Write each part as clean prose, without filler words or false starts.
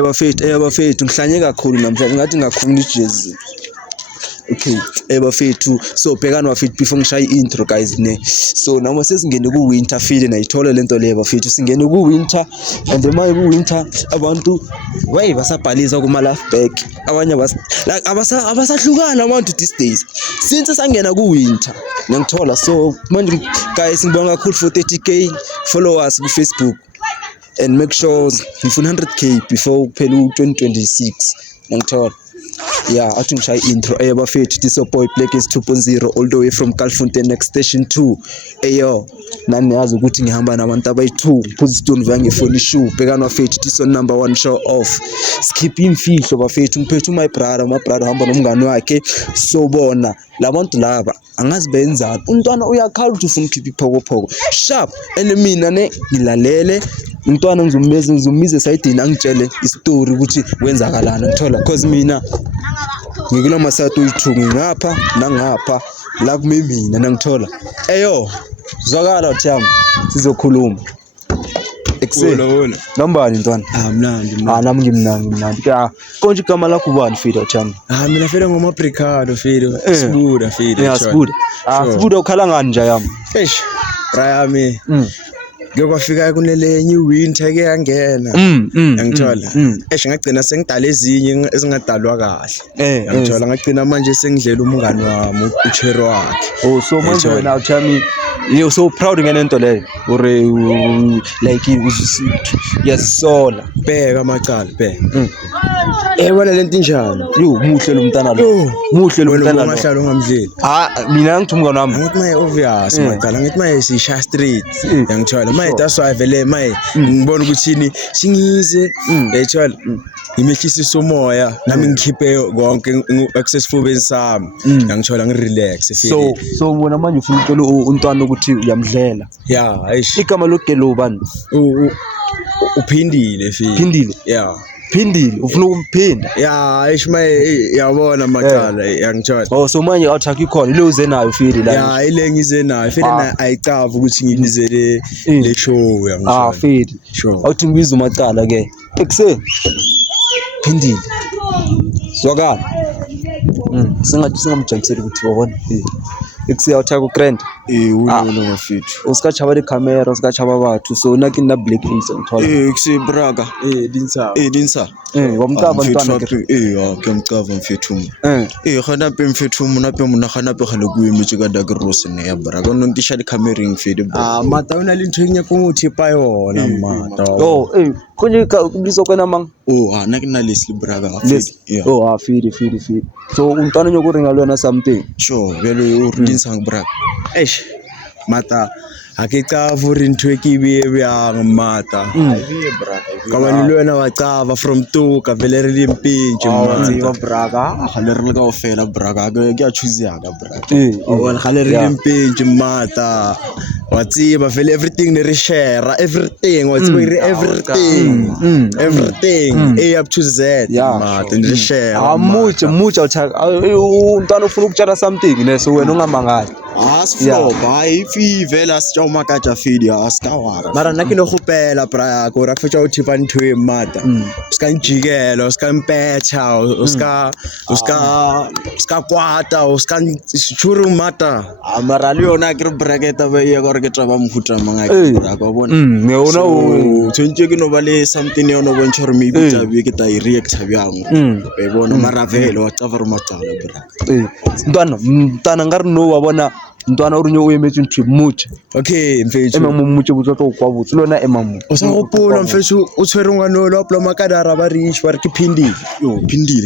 bafethu ngihlanye kakhulu namhlanje ngathi ngakhuluma ijezi. Okay, bafethu so bhekani bafethu before ngishaya intro guys ne. So noma sesingene ku winter feel nayithola lento le bafethu singene ku winter and manje ku winter abantu basabhaliza kuma laugh back. Abanye abasahlukana abantu these days. Since sangena ku winter ngiyangithola so manje guys ngibonga kakhulu for 30k followers ku Facebook and make sure ngifuna 100k before kuphela 2026 ngiyangithola. Yeah, athi ngishaya intro bafethu this your boy Black is 2.0 all the way from Calfontein next station 2. Nani yazi ukuthi ngihamba nabantu abayi2 position vanga ngefoni shoe bhekana bafethu this on number 1 show off. Skip imfihlo bafethu ngiphethe my brother hamba nomngani wakhe so bona labantu laba angazi benzani umntwana uyakhala ukuthi ufuna ukhipha iphokopoko sharp and mina ngilalele umntwana ngizomize sayidini angitshele istory ukuthi kwenzakalana ngithola because mina ngikula masato uyithungu ngapha nangapha la kumina nangithola zwakala uthiyami sizokhuluma ekseni ngambani ntwana mnandi nami ngimnandi konje igama lakho ubani Fido uthiyami mina Fido ngomabricado Fido sibuda Fido sibuda ukhala ngani nje yami brayami ngiyokwafika kunelenye winter ke yangena ngithola ngagcina sengidala ezinye ezingadalwa kahle ngithola ngagcina manje sengidlela umngani wami uChero wakhe so manje wena uthami you so proud ngenento leyo or like yazisola bheka amacala bheka wena lento injani muhle lo mntana lo muhle lo mntana lo ungahlala ungamdleli mina ngithi umngani wami ngithi maye obvious macala ngithi maye sisha street ngithola maye that's why vele maye ngibona ukuthi singize ngithola imehlisi somoya nami ngikhiphe konke accessful sami ngithola ngirelax feel so wona manje ufuna ukuthola untwana ukuthi uyamdlela igama lokugelo ubani uphindile phindile ufuna ukumphinda maye yabona macala yangithola so manje awuthakhi khona ile uze nayo Fili la ile ngize nayo Fili na ayicava ukuthi ngibizele le show yangithola Fili awuthi ngibiza umacala ke ekseni phindile zwakala singamjamisela ukuthi wabona eksiyawutha ku grand ulo mafethu usikachaba le camera usikachaba bathu so nakina black ins ngithola kusebraga dinsa wamcava ntwana ngiyamcava mfethu khona pe mfethu mona pe mona khana pe khale ku imetse ka da rose ne ya braga no ntisha le camera ngfedi mata una le ntshenya ko muthi pa yona mata konje ka kubizo kwena mang na kina lesli braga Fili so untwana nyoko ringa lona something sure vele urdinsa braga mata akecava uri ntho e ke beyang mata ka bani le wena wa cava from tuka vele re le mpintje mata braga khale re le ka ofela braga ke a choose ya ka braga wena khale re le mpintje mata wa tsiba vele everything ne re share everything wa tsiba re everything A up to Z mata ne re share mucha untwana ufuna ukutshela something ne so wena ungamangali asifloba ifi vela sitjoma kaja Fili asikawara mara nakino khupela bra ko ra fetsa uthipa ntwe mata ska njikela ska mpetha ska kwata ska churu mata mara le yona ke bracket ba ye gore ke traba mkhuta manga ke bra ka bona ngiyona o tshentse ke no ba le something yo no bontsha re maybe tabe ke ta I react byangu be bona mara vele wa tsava ro macala bra ntwana ngari no wa bona ntwana uri nyo uyemetse ntwe mucha mfethu mucha botso kwa botso lona usagopola mfethu utshwerungwa no lo apla makadara ba rich ba re ke phindile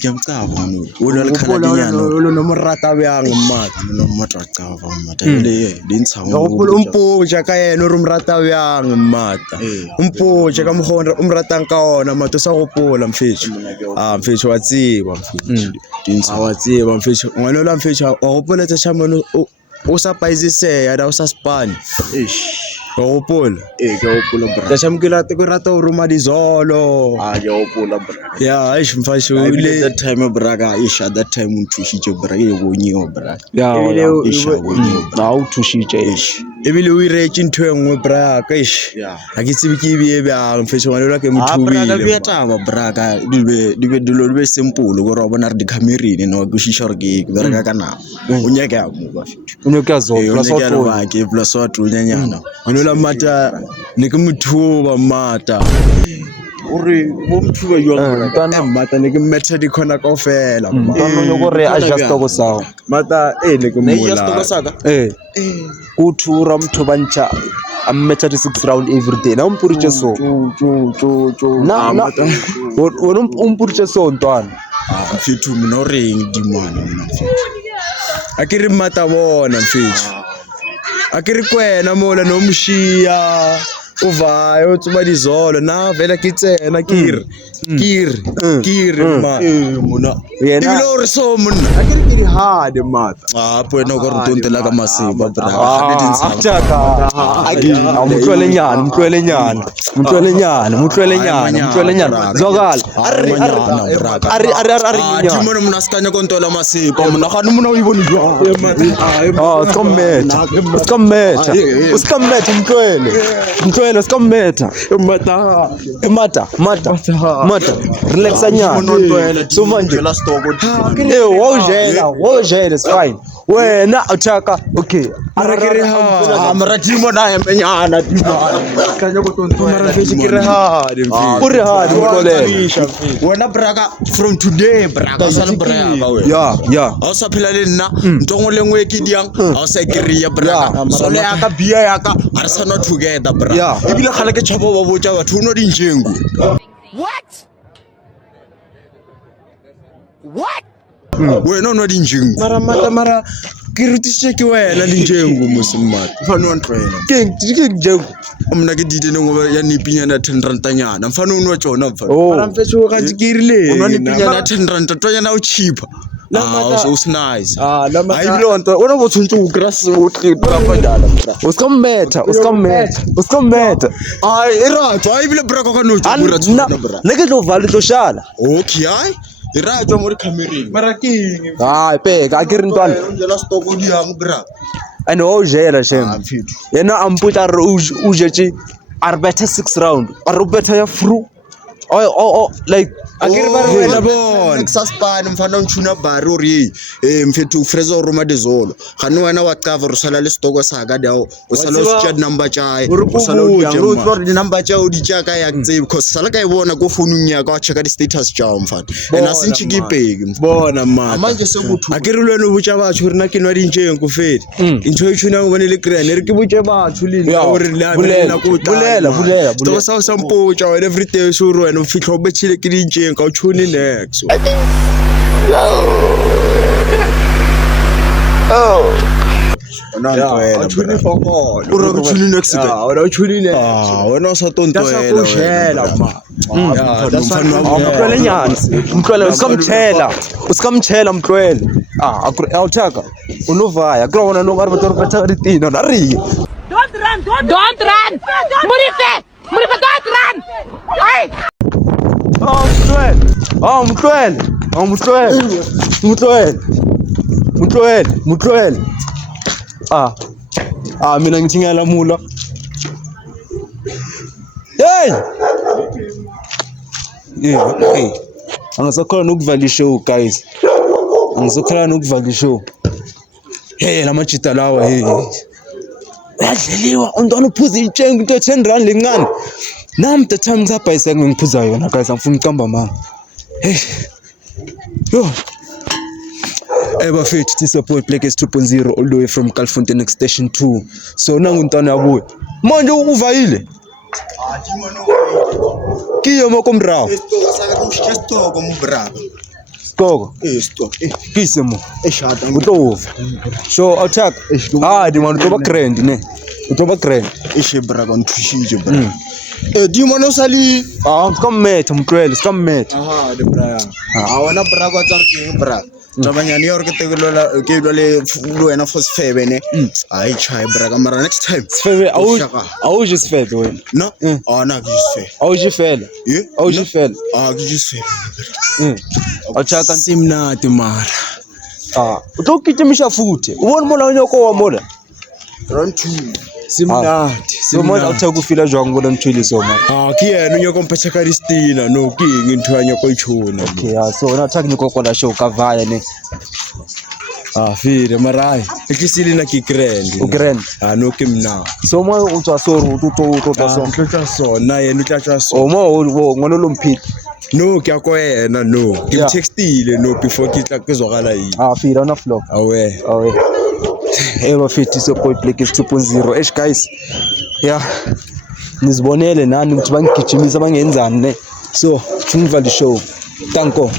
ke amcava no wona le khanadinyana lo no morata byang mmata no motracava mmata le dintsha ngopola umpoja ka yena uri umrata byang mmata umpoja ka mkhonra umratang ka ona mato sagopola mfethu mfethu wa tsiba mfethu dintsha wa tsiba mfethu ngwana la mfethu wa gopola tsa chamano usapaizise da usaspani gopola ke gopola bra ka shamkela te ko rata o roma dizolo ke gopola bra mfasho ile that time bra ka that time unthushije bra ke bonyiwa bra na uthushije ebile o iretse ntho engwe braka ish ha ke tsebe ke be bang fetsa wa lola ke mothubile braka be taba braka di be simple go ra bona re di camerine no go shisha re ke bereka kana o nyaka ya mo ba fitu o nyaka zo plus o tlo ba ke plus wa tlo nyanyana wa lola mata ne ke mothuba mata ore bo mthuba yo tana mata ne ke metha di khona kaofela tana go re adjust go sa mata ne ke ne just go saka go thura mtho bantša a metha di 6 round every day na umpuritshe so na wona umpuritshe so ntwana mfethu mina o reng dimana mina mfethu akiri mata bona mfethu akiri kwena mola nomshiya uvayo tsuba dizolo na vela ke tsena kiri ma mona yena ibilo re so monna akiri ke di hard mata pwena go re tontela ka masiba bra ataka mtlwele nyana zokala ari dimona mona skanya kontola masiba mona ga mona o ibone jwa usikameta mtlwele usikameta mata relaxa nyana so manje wawujela is fine wena utaka okay arakere ha mara timo na yemenyana kanya go tontola fetsi ke re ha uri ha mtlwele wena braka from today braka sa le braka we ya a sa phela le nna ntongo lengwe ke diang a sa kiriya braka sole ya ka bia ya ka a re sa no together braka ebile gale ke tshabo ba botsa batho no dinjengu what wena no dinjengu mara ke rutishe ke wena dinjengu mosimata mfana wa ntwena ke jengu mna ke dite ngoba ya nipinyana 10 rand nyana mfana unwa tsona mfana mara mfethu ka tsikirile unwa nipinyana 10 rand twanyana u cheaper so nice hayi lonto wena bothuntsha ugrass utlapandala usikameta hayi irato hayi bile braka kana utsura tsona bra neke tlo vale tlo shala okay hayi irato mo camereni mara king hayi bheka akiri ntwana undlela stock di yang bra and ojela shem yena amputa ujechi arbeta 6 round arbeta ya fru like akiri ba re wena bona exaspan mfana unchuna bari uri mfethu frezo roma dezolo gane wena wa qava re sala le stoko sa ka dao o sala o tšea number tšae o sala o di re number tšao di tšea ka ya tse because sala ka e bona go phone nya ka wa checka di status tšao mfana ena sintshi ke peki bona mama manje se botho akiri lwena botsa batho rena ke nwa dintseng go fedi intho e tshuna ngone le krene re ke botse batho le gore la bela go bulela to sa sampotsa wena every day so rwena o fitlha o betshile ke dintseng ka o tshone next Achuni fokolo. Ura kuchuni next day. Ura kuchuni next. Wena sa tontoela. Dasakujela ma. Mtlwele nyana. Mtlwele usikamtshela mtlwele. Awuthaka. Unovaya. Kurona no bari batori betha ritina na ri. Don't run. Murife, don't run. Hey. Mtlwele. Mina ngithingela mula. Hey. Hey. Angisakhona ukuvala show guys. Angisakhona ukuvala show. Hey lamajita lawa hey. Yadleliwa untwana uphuza intshenge into 10 rand lencane. Nami the time ngizabhayisa ngiphuza yona guys angifuni uqamba mama. Hey. Yo. Bafethu this support Black S 2.0 all the way from Kalfontein Station 2. So nangu untwana yabuya. Manje uvayile. Kiyo mokomrawo. Stoko mbraba. Stoko. Stoko. Kise mo. Eshada ngutova. So attack. Di manu toba grand ne. Utoba grand. Ishebra konthushije bra. Di manu sali. Sikammetha mtwele, sikammetha. De bra. Wona bra kwa tsarking bra. Tabanyani yore ke tekelola ke le wena for sfebe ne. Ai chai bra ka mara next time. Sfebe au je sfebe wena. No. Na ke sfebe. Au je fela. Au je fela. Ke je sfebe. Achaka simnati mara. Utokitimisha futhi. Ubona mola unyoko wa mola. Run 2. simnati so manje awuthe kufila jwang bona mthwile so man ke yena unyoko mphatha Christina no ke ngintho yanyoko ichona okay ya so na thak ni kokola show ka vaya ne fire marai ekisile na ki grand o grand no ke mna so mo o tswa so ro to so tlotla sona yena o tlatla so o mo ngono lo mphile no ke ako yena no ke textile no before ke tla ke zogala yi fire ona flop awe bafethu so-Gold Black 2.0 guys nizibonele nani ukuthi bangigijimisa bangenzani ne so ngivale show tanko